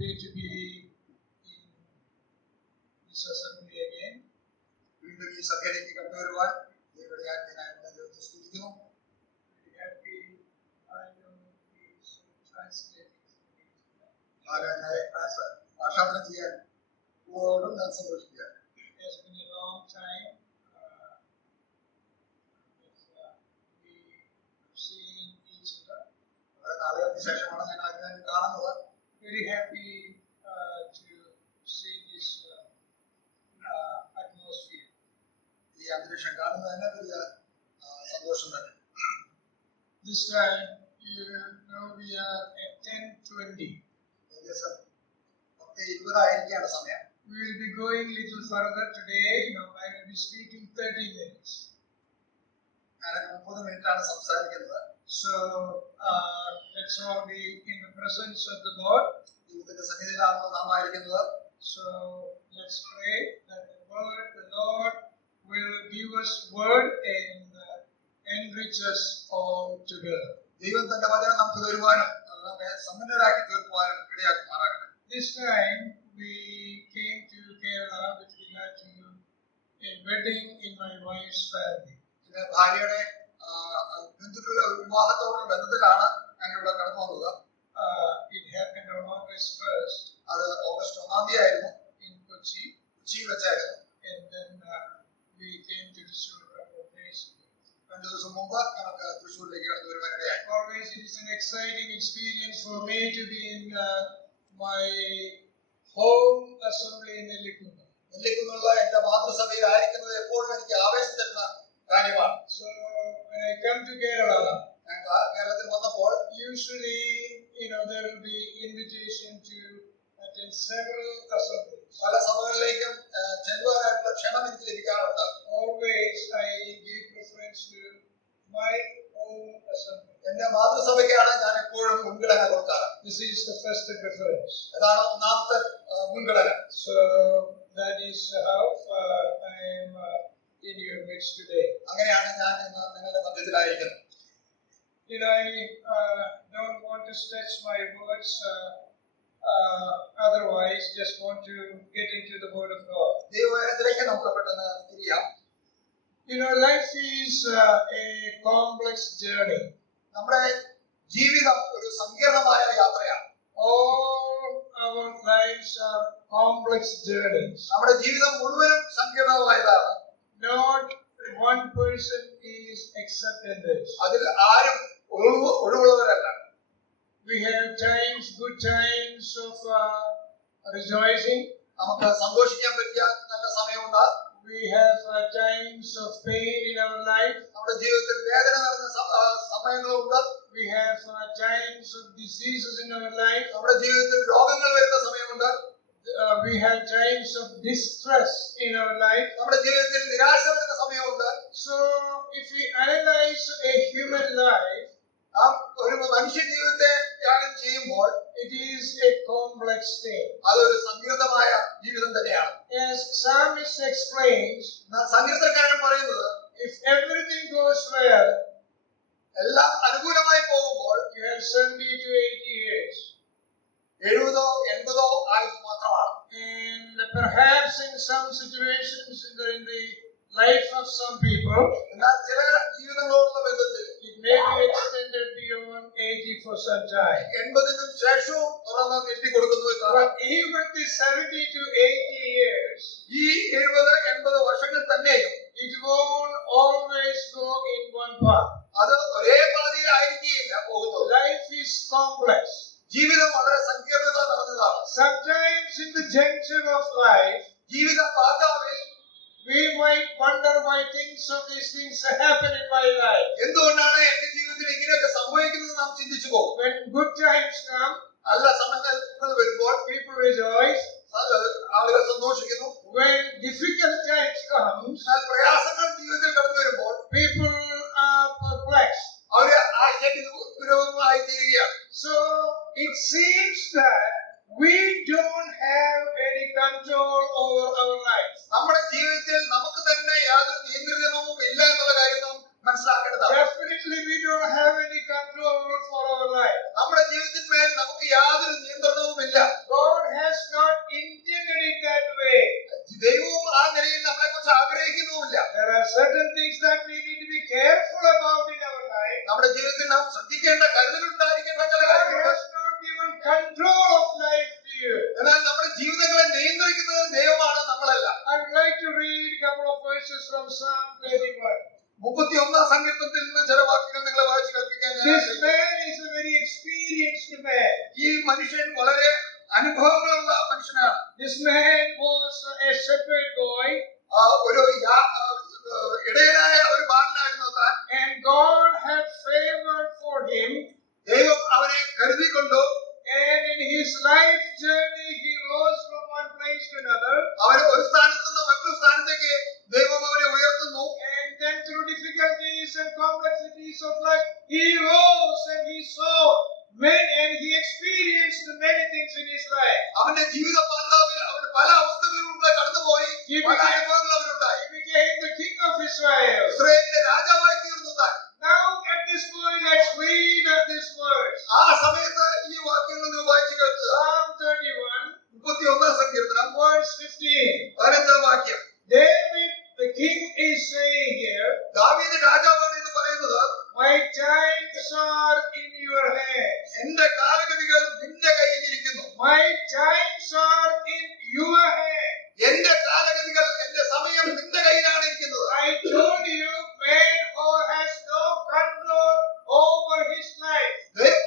Happy to be in this assembly again. വീണ്ടും ഈ സഭയിലേക്ക് കടന്നുവരുവാൻ ദൈവയുടെ ആത്മീയനായ ദൈവത്തെ സ്തുതിക്കുന്നു. Very happy. I know he's translating. ഭാഷാന്തരം ചെയ്യാൻ പൂർവ്വം ഞാൻ സന്തോഷിക്കുക. It has been a long time. We seeing each other. വളരെ നാളുകൾക്ക് ശേഷമാണ് ഞാൻ ആദ്യമായി കാണുന്നത്. Very happy to see this atmosphere. ഈ അന്തരീക്ഷം കാണുന്നത് തന്നെ വലിയ സന്തോഷം തന്നെ. This time, now we are at 10:20. ഏകദേശം 10:20 ആയിരിക്കുകയാണ് സമയം. We will be going little further today. Now I will be speaking 30 minutes. ഞാൻ 30 മിനിറ്റാണ് സംസാരിക്കുന്നത്. So let's all be in the presence of the Lord. ദൈവത്തിന്റെ സന്നിധിയിലാണ് നാം ആയിരിക്കുന്നത്. So let's pray that the Lord will give us word and enrich us all together. ദൈവം തന്റെ വചനം നമുക്ക് തരുവാനും നമ്മെ സമ്പന്നരാക്കി തീർക്കുവാനും ഇടയാക്കുമാറാകട്ടെ. This time we came to Kerala with regard to a wedding in my wife's family. ഇത് ഭാര്യയുടെ ബന്ധുക്കളുടെ വിവാഹത്തോടുള്ള ബന്ധത്തിലാണ് ഞങ്ങൾ ഇവിടെ കടന്നു വന്നത്. It happened on August 1st. അത് ഓഗസ്റ്റ് 1-ാം തീയതി ആയിരുന്നു. In Kochi. കൊച്ചിയിൽ വെച്ചായിരുന്നു. And then we came to Thrissur a couple of days ago. 2 ദിവസം മുമ്പ് നമുക്ക് തൃശ്ശൂരിലേക്ക് കടന്നു വരുവാനിടയായി. Always it is an exciting experience for me to be in my home assembly in Nellikkunnu. നെല്ലിക്കുന്നുള്ള എന്റെ മാതൃസഭയിൽ ആയിരിക്കുന്നത് എപ്പോഴും എനിക്ക് ആവേശം തരുന്ന കാര്യമാണ്. So when I come to Kerala, ഞാൻ കേരളത്തിൽ വന്നപ്പോൾ usually there will be invitation to attend several assemblies. പല സഭകളിലേക്കും ചെല്ലുവാനായിട്ടുള്ള ക്ഷണം എനിക്ക് ലഭിക്കാറുണ്ട്. Always I give preference to my own assembly. എന്റെ മാതൃസഭയ്ക്കാണ് ഞാൻ എപ്പോഴും മുൻഗണന കൊടുക്കാറ്. This is the first preference. അതാണ് ഒന്നാമത്തെ മുൻഗണന. So that is how I am in your midst today. അങ്ങനെയാണ് ഞാൻ ഇന്ന് നിങ്ങളുടെ മധ്യത്തിലായിരിക്കുന്നത്. I don't want to stretch my words otherwise, just want to get into the word of God. ദൈവവചനത്തിലേക്ക് നമുക്ക് പെട്ടെന്ന് തിരിയാം. Life is a complex journey. നമ്മുടെ ജീവിതം ഒരു സങ്കീർണമായ യാത്രയാണ്. All our lives are complex journeys. നമ്മുടെ ജീവിതം മുഴുവനും സങ്കീർണമായതാണ്. Not one person is exempt in this. അതിൽ ആരും ഒഴിവുള്ളവരല്ല. We have times, good times of rejoicing. നമുക്ക് സന്തോഷിക്കാൻ പറ്റിയ നല്ല സമയമുണ്ട്. We have times of pain in our life. നമ്മുടെ ജീവിതത്തിൽ വേദന നിറഞ്ഞ സമയങ്ങളുണ്ട്. We have times of diseases in our life. നമ്മുടെ ജീവിതത്തിൽ രോഗങ്ങൾ വരുന്ന സമയമുണ്ട്. We have times of distress in our life. നമ്മുടെ ജീവിതത്തിൽ നിരാശ വരുന്ന സമയമുണ്ട്. So if we analyze a human life, നാം ഒരു മനുഷ്യ ജീവിതത്തെ ത്യാഗം ചെയ്യുമ്പോൾ it is a complex thing. അതൊരു സങ്കീർണമായ ജീവിതം തന്നെയാണ്. As Psalmist explains, സങ്കീർത്തനക്കാരൻ പറയുന്നത്, if everything goes well, എല്ലാം അനുകൂലമായി പോകുമ്പോൾ you have 70 to 80 years. 70 80 ആയുസ് മാത്രമാണ്. And perhaps in some situations in the life of some people, എന്നാൽ ചില ജീവിതങ്ങളോടുള്ള ബന്ധത്തിൽ it may be extended beyond 80 for some time. 80-നും ശേഷവും തുറന്ന് നീട്ടിക്കൊടുക്കുന്നു എന്നാണ്. But even the 70 to 80 years, ഈ 70-80 വർഷങ്ങൾ തന്നെയും it won't always go in one path. അത് ഒരേ പാതയിലായിരിക്കില്ല പോകുന്നത്. Life is complex. ജീവിതം വളരെ സങ്കീർണത നിറഞ്ഞതാണ്. Sometimes in the juncture of life, ജീവിത പാതാവിൽ we might wonder why these things happen in my life. എന്തുകൊണ്ടാണ് എന്റെ ജീവിതത്തിൽ ഇങ്ങനെയൊക്കെ സംഭവിക്കുന്നത് നാം ചിന്തിച്ചു പോകും. When good times come, നല്ല സമയങ്ങൾ വരുമ്പോൾ people rejoice. ആളുകൾ സന്തോഷിക്കുന്നു. When difficult times come, പ്രയാസങ്ങൾ ജീവിതത്തിൽ കടന്നു വരുമ്പോൾ people are perplexed. അവര് ആശ്ചര്യമായി തീരുകയാണ്. So it seems that we don't have any control over our lives. നമ്മുടെ ജീവിതത്തിൽ നമുക്ക് തന്നെ യാതൊരു നിയന്ത്രണവും ഇല്ല എന്നുള്ള കാര്യം നാം മനസ്സിലാക്കേണ്ടതാണ്. Definitely we don't have any control for our life. നമ്മുടെ ജീവിതത്തിന്മേൽ നമുക്ക് യാതൊരു നിയന്ത്രണവും ഇല്ല. അനുഭവങ്ങളുള്ള മനുഷ്യനാണ്. This man was a shepherd boy, ഒരു ഇടയനായ ഒരു ബാലനായിരുന്നു താൻ. and God had favored for him. ദൈവം അവനെ കരുതിക്കൊണ്ടു. And in his life journey, he rose from one place to another. അവൻ ഒരു സ്ഥാനത്ത് നിന്ന് മറ്റൊരു സ്ഥാനത്തേക്ക് ദൈവം അവനെ ഉയർത്തുന്നു. And then through difficulties and complexities of life, he rose and he saw many, and he experienced many things in his life. അവന്റെ ജീവിത പാന്താവിൽ അവൻ പല അവസ്ഥകളിലൂടെ കടന്നുപോയി. പല അനുഭവങ്ങൾ അവനുണ്ടായി. He became the king of Israel. ഇസ്രായേലിന്റെ രാജാവായി തീർന്നു താൻ. Now at this point, let's read this verse. ആ സമയത്ത് ഈ വാക്യങ്ങൾ നിങ്ങൾ വായിച്ചു കേൾക്കുക. Psalm 31, 31 സങ്കീർത്തനം verse 15. 15 വാക്യം. David, the king, is saying here, ദാവീദ് രാജാവാണ് എന്ന് പറയുന്നത്, my times are in your hands. എന്റെ കാലഗതികൾ നിന്റെ കയ്യിലിരിക്കുന്നു. My times are in your hands. എന്റെ കാലഗതികൾ, എന്റെ സമയം നിന്റെ കയ്യിലാണ് ഇരിക്കുന്നത്. I told you, man who has no control over his life.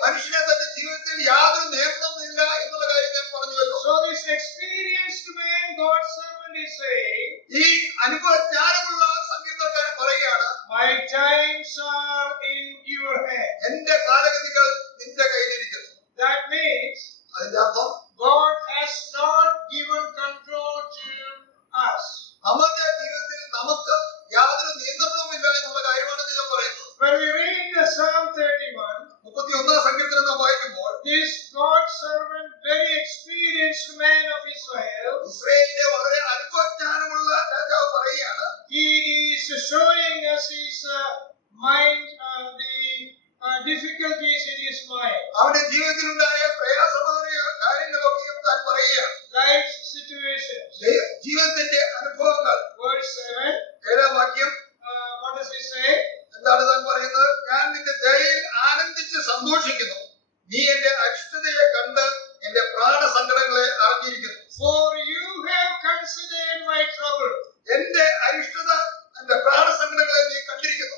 മനുഷ്യനെ തന്റെ ജീവിതത്തിൽ യാതൊരു നിയന്ത്രണമില്ല എന്നുള്ള കാര്യം ഞാൻ പറഞ്ഞുവല്ലോ. So this experienced man, God's servant, is saying, ഈ അനുഭവജ്ഞാനമുള്ള സംഗീതക്കാരൻ പറയുകയാണ്, my times are in your hands. എന്റെ കാലഗതികൾ നിന്റെ കയ്യിലിരിക്കുന്നു. That means അതിന്റെ അർത്ഥം God has not given control to us. നമ്മുടെ ജീവിതത്തിൽ നമുക്ക് യാതൊരു നിയന്ത്രണവുമില്ല എന്നുള്ള കാര്യമാണ് ഞാൻ പറയുന്നത്. When we read the Psalm 31, 31 സങ്കീർത്തനം നാം വായിക്കുമ്പോൾ, this God's servant, very experienced man of Israel, ഇസ്രായേലിലെ വളരെ അനുഭവജ്ഞാനമുള്ള രാജാവ് പറയുകയാണ്, he is showing us his mind, the difficulties in his mind, അവന്റെ ജീവിതത്തിലുണ്ടായ പ്രയാസമായ കാര്യങ്ങളൊക്കെയും താൻ പറയുകയാണ്. life situations. ജീവിതത്തിന്റെ അനുഭവങ്ങൾ. Verse 7, 7 വാക്യം. what does he say? എന്താണ് താൻ പറയുന്നത്? ഞാൻ നിന്റെ ദയയിൽ ആനന്ദിച്ച് സന്തോഷിക്കുന്നു. നീ എന്റെ അരിഷ്ടതയെ കണ്ട് എന്റെ പ്രാണസങ്കടങ്ങളെ അറിഞ്ഞിരിക്കുന്നു. For you have considered my trouble. എന്റെ അരിഷ്ടത, എന്റെ പ്രാണസങ്കടങ്ങളെ നീ കണ്ടിരിക്കുന്നു.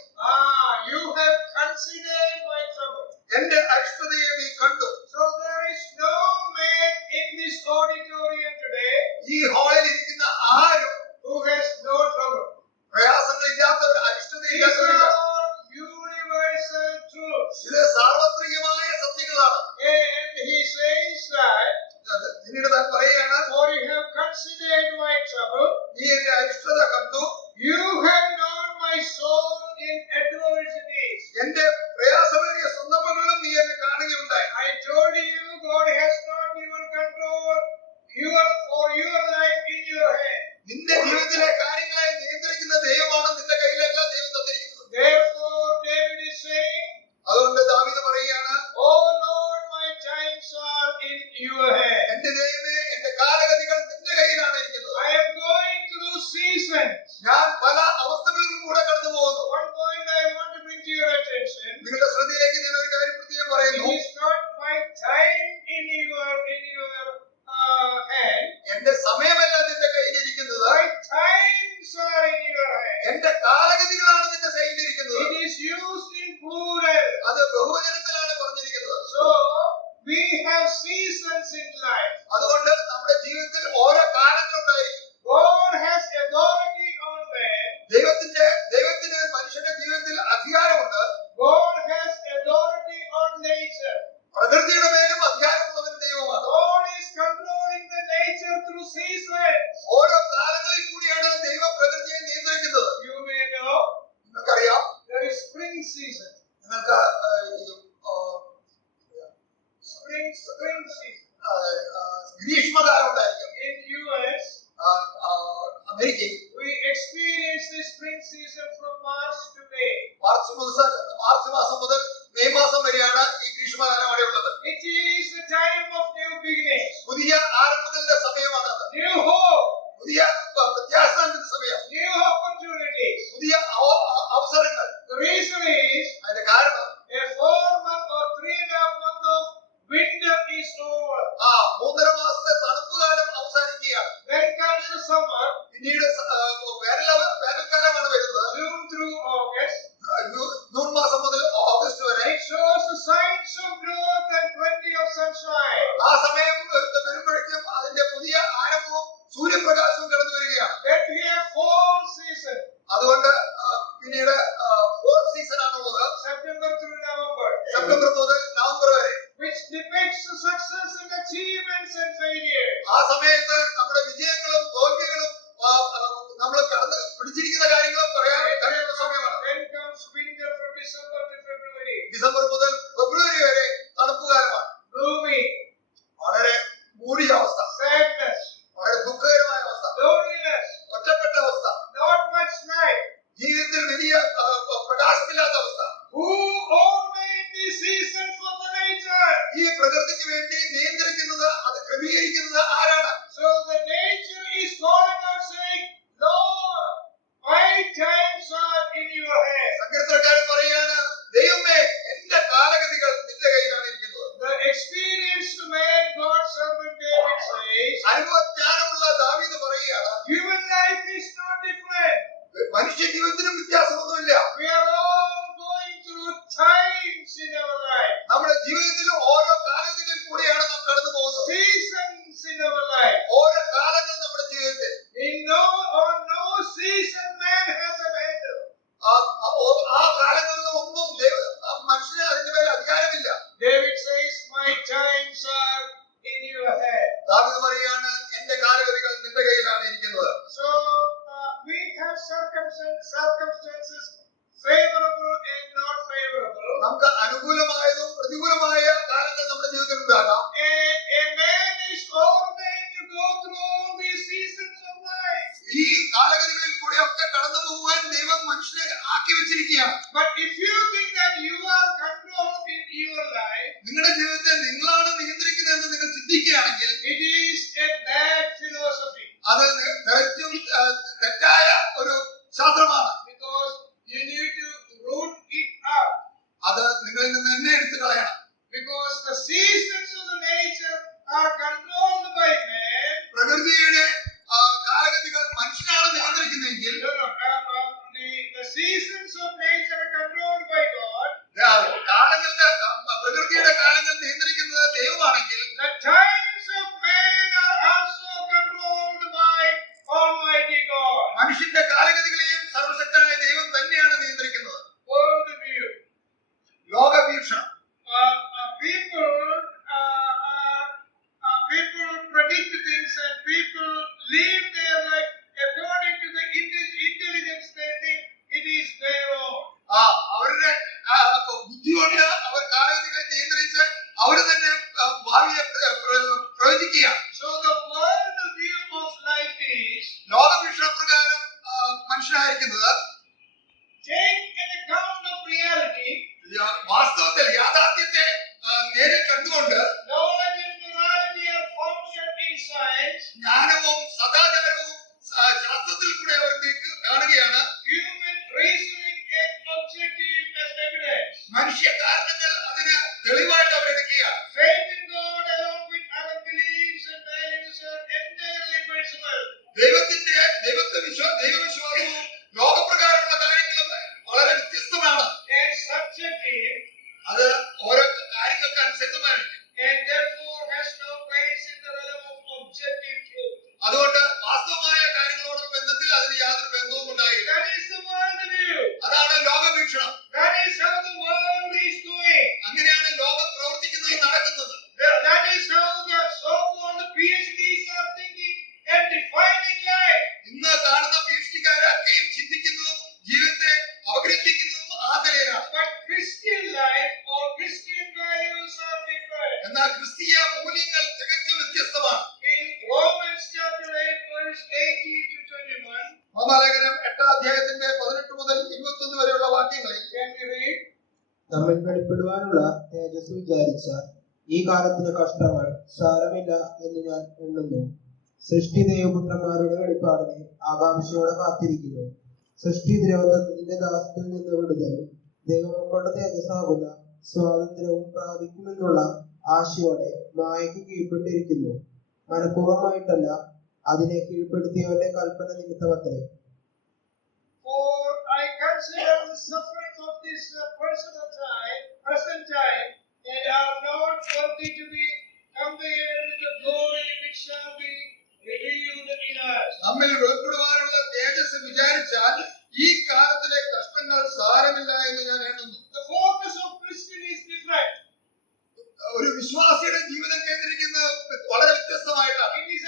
You have considered my trouble. എന്റെ അരിഷ്ടതയെ നീ കണ്ടു. So there is no man in this auditorium today ഈ ഹാളിൽ ഇരിക്കുന്ന ആരും who has no trouble. പ്രയാസങ്ങളില്ലാത്തവർ, These അരിഷ്ടതയില്ലാത്തവരില്ല. are universal truths. ഇത് സാർവത്രികമായ സത്യങ്ങളാണ്. And he says that, പിന്നീട് താൻ പറയുകയാണ്, for you have considered my trouble, നീ എന്റെ അരിഷ്ടത കണ്ടു. you have known my soul in adversities. എന്റെ പ്രയാസമേറിയ സന്ദർഭങ്ങളിലും നീ എന്നെ കാണുകയുണ്ടായി. I told you, God has not given control for your life in your hand. നിന്റെ ജീവിതത്തിലെ കാര്യങ്ങളെ നിയന്ത്രിക്കുന്ന ദൈവമാണ് നിന്റെ കയ്യിലല്ല ദൈവം തന്നിരിക്കുന്നത്. Therefore, David is saying, അതുകൊണ്ട് ദാവീദ് പറയുകയാണ്, oh Lord, my times are in your hand. എന്റെ ദൈവമേ, എന്റെ കാലഗതികൾ നിന്റെ കയ്യിലാണ് ഇരിക്കുന്നത്. I am going through seasons. ഞാൻ പല അവസ്ഥകളിലും കൂടെ കടന്നു പോകുന്നു. One point I want to bring to your attention. നിങ്ങളുടെ ശ്രദ്ധയിലേക്ക് ഞാൻ ഒരു കാര്യം പ്രത്യേകം പറയുന്നു. It is not my time in your hand. എന്റെ സമയമല്ല നിന്റെ കയ്യിലിരിക്കുന്നത്. My times are in your hand. എന്റെ കാലഗതികളാണ് നിന്റെ കയ്യിലിരിക്കുന്നത്. It is used in plural. അത് ബഹുവചനത്തിലാണ് പറഞ്ഞിരിക്കുന്നത്. So we have seasons in life. അതുകൊണ്ട് നമ്മുടെ ജീവിതത്തിൽ ഓരോ കാലങ്ങളുണ്ടായിരിക്കും. God has authority on man. ദൈവത്തിന് മനുഷ്യന്റെ ജീവിതത്തിൽ അധികാരമുണ്ട്. God has authority on nature. പ്രകൃതിയുടെ മേലും അധികാരമുള്ളവൻ ദൈവമാണ്. God is controlling the nature through seasons. ഓരോ കാലങ്ങളിൽ കൂടിയാണ് ദൈവം പ്രകൃതിയെ നിയന്ത്രിക്കുന്നത്. You may know, നിങ്ങൾക്കറിയാം, there is spring season. നിങ്ങൾക്ക് Spring season. ഗ്രീഷ്മകാലം ഉണ്ടായിരിക്കും. In US, അമേരിക്കയിൽ we experience the spring season from March to May. March മാസം മുതൽ മെയ് മാസം വരെയാണ് ഈ ഗ്രീഷ്മകാലം അവിടെ ഉള്ളത്. It is the time of new beginnings. പുതിയ ആരംഭങ്ങളുടെ സമയമാണത്. New hope. പുതിയ പ്രത്യാശയുടെ സമയം. New opportunities. പുതിയ അവസരങ്ങൾ. The reason is, അതിന്റെ കാരണം a 4-month or 3.5 month of winter is over. 3.5 മാസത്തെ തണുപ്പുകാലം അവസാനിക്കുകയാണ്. Then comes the summer. പിന്നീട് വേനൽക്കാലമാണ് വരുന്നത്. June through August. ജൂൺ മാസം മുതൽ ഓഗസ്റ്റ് ആ സമയത്ത് നമ്മുടെ വിജയങ്ങളും തോൽവികളും നമ്മൾ കടന്ന് പിടിച്ചിരിക്കുന്ന കാര്യങ്ങളും പറയാൻ കഴിയുന്ന സമയമാണ്. Then comes winter from December to February. December മുതൽ ഫെബ്രുവരി വരെ തണുപ്പുകാലമാണ്. Gloomy, വളരെ മൂടിയ അവസ്ഥ, sadness, വളരെ ദുഃഖകരമായ അവസ്ഥ, loneliness, ഒറ്റപ്പെട്ട അവസ്ഥ, not much light. ജീവിതത്തിൽ വലിയ പ്രകാശമില്ലാത്ത അവസ്ഥ. Who ordained these seasons for the nature? ഈ പ്രകൃതിക്ക് വേണ്ടി നിയന്ത്രിക്കുന്നത്, അത് ക്രമീകരിക്കുന്നത് ആരാണ്? So the nature is calling out saying, Lord, my times are in your hand. സങ്കീർത്തനക്കാരൻ പറയാണ്, ദൈവമേ എന്റെ കാലഗതികൾ നിന്റെ കയ്യിലാണ് ഇരിക്കുന്നത്. The experienced man, God's servant David says, അനുഭവജ്ഞാനമുള്ള ദാവീദ് പറയുകയാണ്, human life is not different. മനുഷ്യ ജീവിതത്തിനും വ്യത്യാസമൊന്നുമില്ല. We are all going through times in our life. നമ്മുടെ ജീവിതത്തിൽ ഓരോ കാലഘട്ടങ്ങളിൽ കൂടിയാണ് നാം കടന്നു പോകുന്നത്. Seasons in our life. ഓരോ കാലങ്ങൾ നമ്മുടെ ജീവിതത്തിൽ. In no season man has a handle. ആ കാലങ്ങളിലൊന്നും മനുഷ്യന് അതിന്റെ മേൽ അധികാരമില്ല. David says, my times are in your hand. ദാവീദ് പറയുകയാണ്, എന്റെ കാലഗതികൾ നിന്റെ കയ്യിലാണ് ഇരിക്കുന്നത്. So we have circumstances favorable and not favorable. നമുക്ക് അനുകൂലമായതും പ്രതികൂലമായ കാലങ്ങൾ നമ്മുടെ ജീവിതത്തിൽ ഉണ്ടാകാം. And a man is ordained to go through all these seasons of life. ഈ കാലഗതികളിൽ കൂടി ഒക്കെ കടന്നു പോകുവാൻ ദൈവം മനുഷ്യനെ ആക്കി വെച്ചിരിക്കുകയാണ്. But if you think that you are controlled in your life, നിങ്ങളുടെ ജീവിതത്തെ നിങ്ങളാണ് നിയന്ത്രിക്കുന്നതെന്ന് നിങ്ങൾ ചിന്തിക്കുകയാണെങ്കിൽ it is a bad philosophy. അത് തികച്ചും തെറ്റായ ഒരു ശാസ്ത്രമാണ്. Because you need to root it out. അത് നിങ്ങളിൽ നിന്ന് തന്നെ എടുത്തു കളയണം. Because the seasons of the nature are controlled by man. പ്രകൃതിയുടെ കാലഗതികൾ മനുഷ്യനാണ് നിയന്ത്രിക്കുന്നതെങ്കിൽ The seasons of nature are controlled by God. പ്രകൃതിയുടെ കാലങ്ങൾ നിയന്ത്രിക്കുന്നത് ദൈവമാണെങ്കിൽ The times of man are also controlled by Almighty God. മനുഷ്യന്റെ കാലഗതികളെയും സർവശക്തനായ ദൈവം തന്നെയാണ് നിയന്ത്രിക്കുന്നത്. World view. ലോകവീക്ഷണം. People predict things and people live their life according to the intelligence they think it is their own. അവരുടെ ബുദ്ധി കൊണ്ട് അവർ കാലഗതികളെ നിയന്ത്രിച്ച് അവർ തന്നെ ഭാവിയെ പ്രവചിക്കുകയാണ്. So the world view of life is ലോകവീക്ഷണപ്രകാരം മനുഷ്യനായിരിക്കുന്നത് take an account of reality. വാസ്തവത്തിൽ യാഥാർത്ഥ്യത്തെ നേരിൽ കണ്ടുകൊണ്ട് Knowledge and morality are functioned in science. ജ്ഞാനവും സദാചാരവും ശാസ്ത്രത്തിൽ കൂടെ അവർ കാണുകയാണ്. Human reasoning and objective as evidence. മനുഷ്യ കാരണങ്ങൾ അതിന് തെളിവായിട്ട് അവരെടുക്കുകയാണ്. Faith in God along with other beliefs and values are entirely personal. ദൈവവിശ്വാസവും ലോകപ്രകാരമുള്ള കാര്യങ്ങളും വളരെ വ്യത്യസ്തമാണ്. And subjective. അത് ഓരോ കാര്യങ്ങൾക്ക് അനുസരിതമാണ്. And therefore has no place in the realm of objective truth. അതുകൊണ്ട് വാസ്തവമായ കാര്യങ്ങളോട് ബന്ധത്തിൽ അതിന് യാതൊരു ബന്ധവും ഉണ്ടായില്ല. That is the world view. അതാണ് ലോകവീക്ഷണം. That is how the world is doing. അങ്ങനെയാണ് ലോകം പ്രവർത്തിക്കുന്നത്, നടക്കുന്നത്. That is how the so-called PhDs are thinking and defining life. ഇന്ന് കാണുന്ന PhD-കാരൊക്കെയും ചിന്തിക്കുന്നതും ജീവിതത്തെ അവഗ്രഹിക്കുന്നതും ആ നിലയിലാണ്. But Christian life or Christian values are different. എന്നാൽ ക്രിസ്തീയ മൂല്യങ്ങൾ തികച്ചും വ്യത്യസ്തമാണ്. In Romans chapter 8 verse 18 to 21. റോമാലേഖനം 8-ാം അധ്യായത്തിന്റെ 18 മുതൽ 21 വരെയുള്ള വാക്യങ്ങളിൽ Can we read? നമ്മൾ വെളിപ്പെടുവാനുള്ള തേജസ് വിചാരിച്ച ഈ കാലത്തിലെ കഷ്ടങ്ങൾ സാരമില്ല എന്ന് ഞാൻ എണ്ണുന്നു. സൃഷ്ടി ദൈവപുത്രന്മാരുടെ വെളിപ്പാടിനെ ആകാംക്ഷയോടെ കാത്തിരിക്കുന്നു. സൃഷ്ടി ദ്രവത്വത്തിന്റെ ദാസത്തിൽ നിന്ന് വിടുതലും ദൈവമക്കളുടെ തേജസ്സാകുന്ന സ്വാതന്ത്ര്യവും പ്രാപിക്കുമെന്നുള്ള ആശയോടെ മായയ്ക്ക് കീഴ്പ്പെട്ടിരിക്കുന്നു. മനഃപൂർവമായിട്ടല്ല, അതിനെ കീഴ്പ്പെടുത്തിയവന്റെ കൽപ്പന നിമിത്തമത്രേ. For I consider the suffering of this present time and are not worthy to be compared with the glory which shall be revealed in us. നമ്മിൽ വെളിപ്പെടുവാനുള്ള തേജസ് വിചാരിച്ചാൽ ഈ കാലത്തിലെ കഷ്ടങ്ങൾ സാരമില്ല എന്ന് ഞാൻ എണ്ണുന്നു. The focus of Christian is different. ഒരു വിശ്വാസിയുടെ ജീവിതം കേന്ദ്രീകരിക്കുന്നത് വളരെ വ്യത്യസ്തമായിട്ടാണ്. It is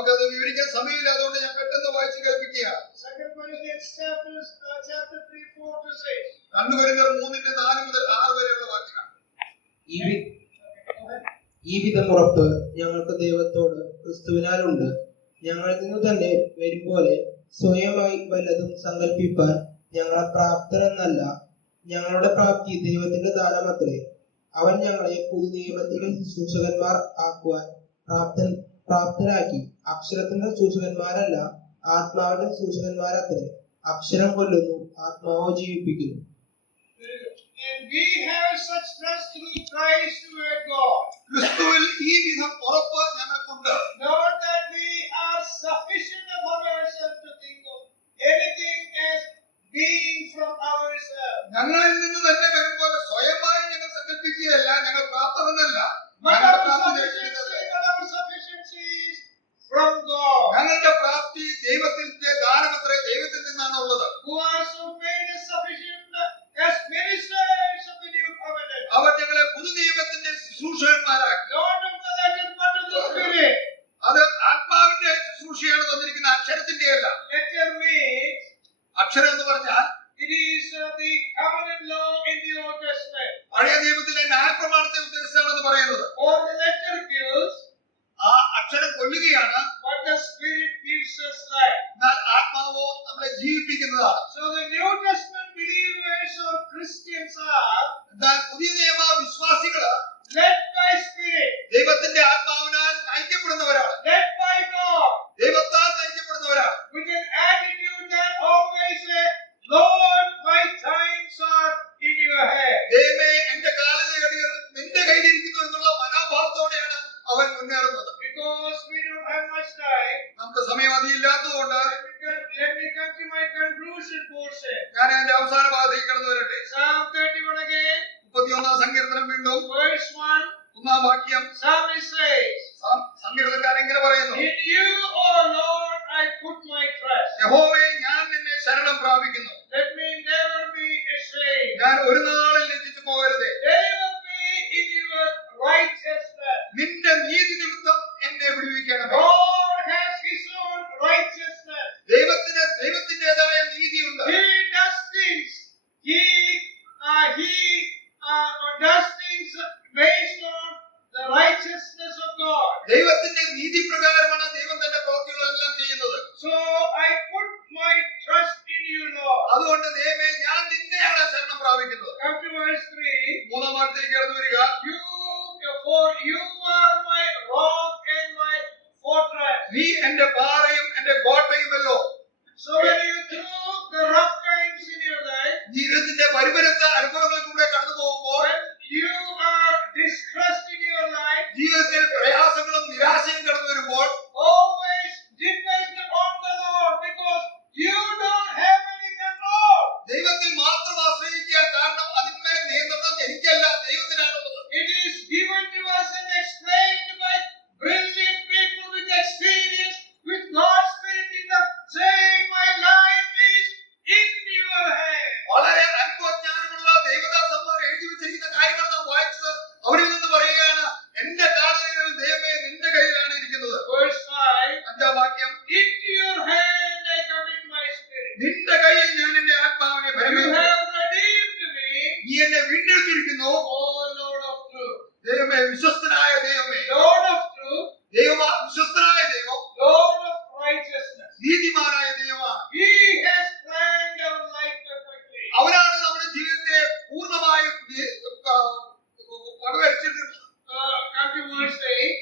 നമുക്കത് വിവരിക്കാൻ സമയമില്ല, അതുകൊണ്ട് ഞാൻ പെട്ടെന്ന് വായിച്ചു കേൾപ്പിക്കുക. 2 Corinthians chapter 3, 4 to 6. 2 കൊരിന്ത്യർ 3:4 മുതൽ 6 വരെയുള്ള വാക്യങ്ങൾ. ഈ വിധം ഉറപ്പ് ഞങ്ങൾക്ക് ദൈവത്തോട് ക്രിസ്തുവിനാലുണ്ട്. ഞങ്ങളിൽ നിന്ന് തന്നെ വരും പോലെ സ്വയമായി വല്ലതും സങ്കല്പിപ്പാൻ ഞങ്ങളെ പ്രാപ്തരെന്നല്ല, ഞങ്ങളുടെ പ്രാപ്തി ദൈവത്തിന്റെ ദാനമത്രേ. അവൻ ഞങ്ങളെ പുതുനിയമത്തിന്റെ ശുശ്രൂഷകന്മാർ ആക്കുവാൻ പ്രാപ്തരാക്കി. അക്ഷരത്തിന്റെ ശുശ്രൂഷകന്മാരല്ല, ആത്മാവിന്റെ ശുശ്രൂഷകന്മാരത്രേ. അക്ഷരം കൊല്ലുന്നു, ആത്മാവോ ജീവിപ്പിക്കുന്നു. And we have such trust through Christ toward God. ക്രിസ്തുവിൽ ഈ വിധം ഉറപ്പ് ഞങ്ങൾക്കുണ്ട്. Not that we are sufficient of ourselves to think of anything as being from ourselves. ഞങ്ങളിൽ നിന്ന് തന്നെ വരുമ്പോൾ സ്വയമായി ഞങ്ങൾ സങ്കല്പിക്കുകയല്ല, ഞങ്ങൾ പ്രാപ്തരെന്നല്ല, But ഞങ്ങളുടെ our പ്രാപ്തി sufficiency is from God. ഞങ്ങളുടെ പ്രാപ്തി ദൈവത്തിന്റെ ദാനമത്രേ, ദൈവത്തിൽ നിന്നാണ് ഉള്ളത്. Who also made us sufficient as ministers of the new covenant. അവർ ഞങ്ങളെ പുതുനിയമത്തിന്റെ ശുശ്രൂഷകന്മാരാക്കി. Not of the letter but of the spirit. അത് ആത്മാവിന്റെ ശുശ്രൂഷയാണ് തന്നിരിക്കുന്ന, അക്ഷരത്തിന്റെ അല്ല. Letter means അക്ഷരം എന്ന് പറഞ്ഞാൽ it is the covenant law in the Old Testament. പഴയ നിയമത്തിലെ ന്യായപ്രമാണത്തെ ഉദ്ദേശിച്ചാണെന്ന് പറയുന്നത്. Or the letter kills, ആ അക്ഷരം കൊല്ലുകയാണ്, but the spirit gives us life. എന്നാൽ ആത്മാവോ നമ്മളെ ജീവിപ്പിക്കുന്നതാണ്. So the New Testament believers or Christians are എന്നാൽ പുതിയ നിയമ വിശ്വാസികള് led by spirit, ദൈവത്തിന്റെ ആത്മാവിനാൽ നയിക്കപ്പെടുന്നവരാണ്, led by God, ദൈവത്താൽ നയിക്കപ്പെടുന്നവരാണ്. with an attitude that always says, Lord, my times are in your hand. ദൈവമേ, എന്റെ കാലഘടികൾ നിന്റെ കയ്യിലിരിക്കുന്നു എന്നുള്ള മനോഭാവത്തോടെയാണ് അവൻ മുന്നേറുന്നത്. Because we don't have much time, നമുക്ക് സമയം അധികമില്ലാത്തതുകൊണ്ട് let me come to my conclusion portion. ഞാൻ എന്റെ അവസാന ഭാഗത്തേക്ക് കടന്നു വരട്ടെ. Psalm 31 again, 31 സങ്കീർത്തനം വീണ്ടും verse 1. 1 വാക്യം. Psalmist says, സങ്കീർത്തനക്കാരൻ ഇങ്ങനെ പറയുന്നു: in you, O Lord, I put my trust. യഹോവേ, ഞാൻ നിന്നെ ശരണം പ്രാപിക്കുന്നു. Let me never be ashamed. ഞാൻ ഒരു നാളിൽ ലജ്ജിച്ചു പോകരുതേ. Deliver me in your righteousness. നിന്റെ നീതി നിമിത്തം എന്നെ വിടുവിക്കണമേ. God has his own righteousness. ദൈവത്തിന്റേതായ നീതിയുണ്ട്. He does things. He does things based on the righteousness of God. ദൈവത്തിന്റെ നീതി പ്രകാരമാണ് ദൈവം തന്റെ പ്രവൃത്തികളെല്ലാം ചെയ്യുന്നത്. So I put my trust in you, Lord. അതുകൊണ്ട് ദൈവമേ, ഞാൻ നിന്നെയാണ് ശരണം പ്രാപിക്കുന്നത്. Come to verse 3. 3 വാക്യത്തിലേക്ക് കടന്നു വരിക. For you are my rock and my fortress. നീ എന്റെ പാറയും എന്റെ കോട്ടയുമല്ലോ. So when you through the rough times in your life, ജീവിതത്തിന്റെ പരിപരത്ത അനുഭവങ്ങളിലൂടെ കടന്നു പോകുമ്പോൾ, when you are distressed in your life, ജീവിതത്തിൽ പ്രയാസങ്ങളും നിരാശയും കടന്നു വരുമ്പോൾ, always depend on the Lord because you don't have any control. ദൈവത്തിൽ മാത്രം ആശ്രയിക്കുക. കാരണം അതിന്മേൽ നിയന്ത്രണം എനിക്കല്ല, ദൈവത്തിനാണുള്ളത്. It is given to us and explained by brilliant people with experience, with God's Spirit in them, saying, my life is in your hand. വളരെ അനുഭവജ്ഞാനമുള്ള ദൈവദാസന്മാർ എഴുതി വെച്ചിരിക്കുന്ന കാര്യമാണ് നാം വായിച്ചത്. അവരിൽ നിന്ന് പറയുകയാണ്, എന്റെ കാലങ്ങൾ ദൈവമേ നിന്റെ കയ്യിലാണ് ഇരിക്കുന്നത്. Verse 5. 5 വാക്യം. Into your hand I commit my spirit. നിന്റെ കയ്യിൽ ഞാൻ എന്റെ ആത്മാവിനെ You ഭരമേൽപ്പിക്കുന്നു. have redeemed me, നീ എന്നെ വീണ്ടെടുത്തിരിക്കുന്നു. O Lord of truth. ദൈവമേ, വിശ്വസ്തനായ ദൈവമേ, Lord of truth, വിശ്വസ്തനായ ദൈവം, Lord of righteousness. നീതിമാനായ ദൈവമാണ്. He has planned our life perfectly. അവനാണ് നമ്മുടെ ജീവിതത്തെ പൂർണ്ണമായും പടുവരച്ചിട്ടുള്ളത്. Come to verse 8.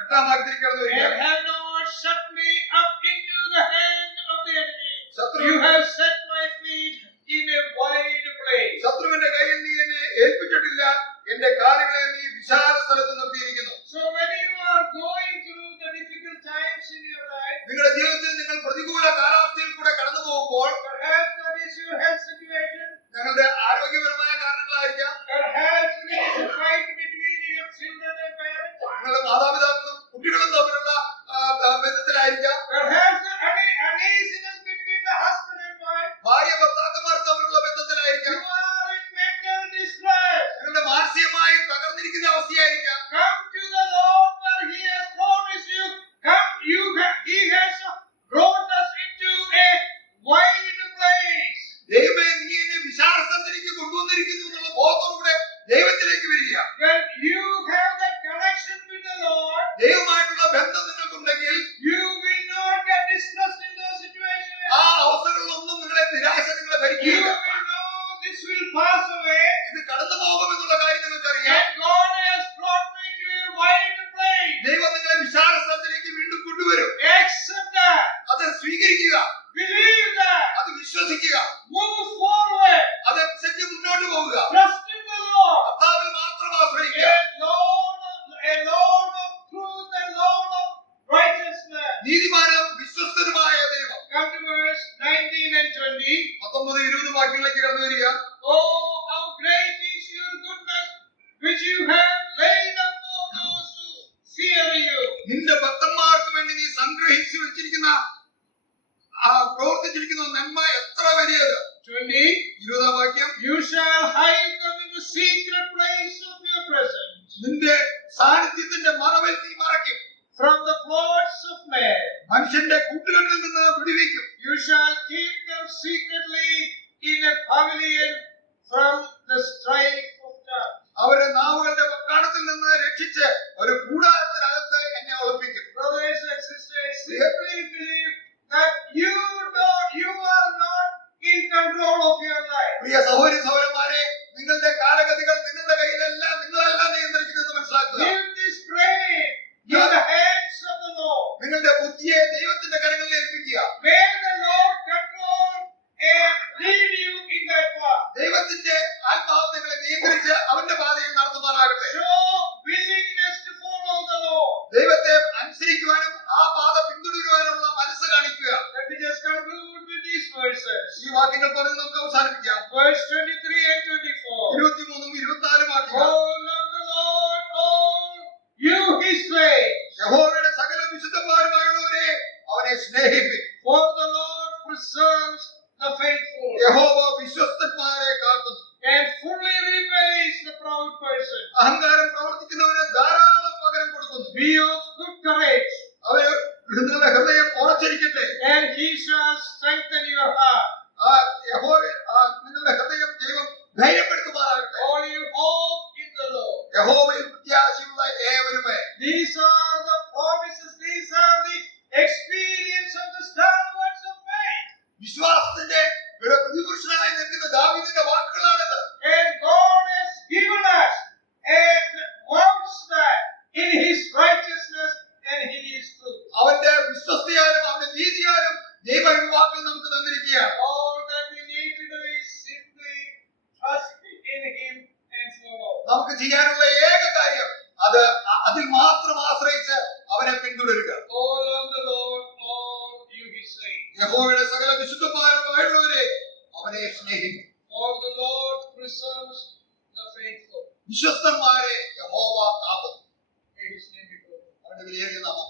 8 വാക്യത്തിലേക്ക് കടന്നു വരിക. And have not shut me up into the hand of the enemy. ശത്രു You have set my feet in a wide place. ശത്രുവിന്റെ കയ്യിൽ നീ എന്നെ ഏൽപ്പിച്ചിട്ടില്ല. എന്റെ കാലുകളെ നീ വിശാല സ്ഥലത്ത് നിർത്തിയിരിക്കുന്നു. So when you are going through the difficult times in your life, നിങ്ങളുടെ ജീവിതത്തിൽ നിങ്ങൾ പ്രതികൂല കാലാവസ്ഥയിൽ കൂടെ കടന്നു പോകുമ്പോൾ, perhaps that is your health situation, ഞങ്ങളുടെ ആരോഗ്യപരമായ കാരണങ്ങളായിരിക്കാം, perhaps it is a fight between your children and parents, നിങ്ങളുടെ മാതാപിതാക്കളും കുട്ടികളും തമ്മിലുള്ള ബന്ധത്തിലായിരിക്കാം, perhaps the uneasiness between the husband and wife, ഭാര്യ ഭർത്താക്കന്മാർ തമ്മിലുള്ള ബന്ധത്തിലായിരിക്കാം, you are in mental distress. നിങ്ങളുടെ മാനസികമായി തകർന്നിരിക്കുന്ന അവസ്ഥയായിരിക്കാം. Come to the Lord where He has promised you. Come, you ആയിരിക്കാം. a Lord of truth and Lord of righteousness. നീതിമാനും വിശ്വസ്തനുമായ ദൈവം. Come to verse 19 and 20. 19-20 വാക്യങ്ങളിലേക്ക് കടന്നു വരിക. Oh, how great is your goodness, which you have laid up for those who fear you. നിന്റെ ഭക്തന്മാർക്ക് വേണ്ടി നീ സംഗ്രഹിച്ചു വെച്ചിരിക്കുന്ന പ്രവർത്തിച്ചിരിക്കുന്ന നന്മ എത്ര വലിയത്. 20. 20 വാക്യം. You shall hide them in the secret place of your presence. നിന്റെ സാന്നിധ്യത്തിന്റെ മറവിൽ നീ മറയ്ക്കും. From the plots of men. മനുഷ്യന്റെ കൂട്ടുകെട്ടിൽ നിന്ന് വിടുവിക്കും. You shall keep them secretly in a pavilion from the strife of tongues. അവരെ നാവുകളുടെ വക്കാണത്തിൽ നിന്ന് രക്ഷിച്ച് ഒരു കൂടാരത്തിനകത്ത് എന്നെ ഒളിപ്പിക്കും. Brothers and sisters, simply believe that you are not in control of your life. പ്രിയ സഹോദരി സഹോദരന്മാരെ, നിങ്ങളുടെ കാലഗതികൾ നിങ്ങളുടെ കയ്യിലല്ല, നിങ്ങളല്ല നിയന്ത്രിക്കുന്നത് മനസ്സിലാക്കുക. Give this brain in the hands of the Lord. നിങ്ങളുടെ ബുദ്ധിയെ ദൈവത്തിന്റെ കരങ്ങളിൽ ഏൽപ്പിക്കുക. May the Lord control and lead you in that path. ദൈവത്തിന്റെ ആത്മാവ് നിങ്ങളെ നിയന്ത്രിച്ച് അവന്റെ പാതയിൽ നടത്തുമാറാകട്ടെ. Show willingness to follow the Lord. ദൈവത്തെ അനുസരിക്കുവാനും ആ പാത പിന്തുടരുവാനുള്ള മനസ്സ് കാണിക്കുക. Let me just conclude with these verses. ഈ വാക്യങ്ങൾ പറഞ്ഞ് നമുക്ക് അവസാനിപ്പിക്കാം. Verse 23 and 24. 23-24 വാക്യങ്ങൾ. Oh, love the Lord, all you his saints. യഹോവയുടെ സകല വിശുദ്ധന്മാരുമായുള്ളവരെ അവനെ സ്നേഹിപ്പിൻ. For the Lord preserves the faithful യഹോവ വിശ്വസ്തന്മാരെ കാക്കുന്നു. and fully repays the proud person. അഹങ്കാരം പ്രവർത്തിക്കുന്നവന് ധാരാളം പകരം കൊടുക്കുന്നു. Be of good courage, അവര് നിങ്ങളുടെ ഹൃദയം ഉറച്ചിരിക്കട്ടെ. and he shall strengthen your heart. നിങ്ങളുടെ ഹൃദയം ദൈവം ധൈര്യപ്പെടുത്തുമാറാകട്ടെ. All you hope in the Lord. യഹോവയിൽ പ്രത്യാശയുള്ള ഏവരുമേ. These are the promises, these are the experience of the stalwarts of faith. വിശ്വാസത്തിന്റെ പ്രതിപുരുഷനായി നിൽക്കുന്ന ദാവീദിന്റെ വാക്കുകളാണിത്. And God has given us and wants that in his righteousness and in his truth. അവന്റെ വിശ്വസ്തയാലും അവന്റെ നീതിയാലും ദൈവ വാക്കുകൾ നമുക്ക് തന്നിരിക്കുകയാണ്. All that we need to do is simply trust in him and follow. നമുക്ക് ചെയ്യാനുള്ള ഏക കാര്യം അത് അതിൽ മാത്രം ആശ്രയിച്ച് അവനെ പിന്തുടരുക. All of the Lord, all you his saints. യഹോവയുടെ സകല വിശുദ്ധന്മാരുമായുള്ളവരെ അവനെ സ്നേഹിക്കും. For the Lord preserves the faithful. വിശ്വസ്തന്മാരെ യഹോവ കാക്കുന്നു. May his name be glorified. അവന്റെ വിലയേറിയ നാമം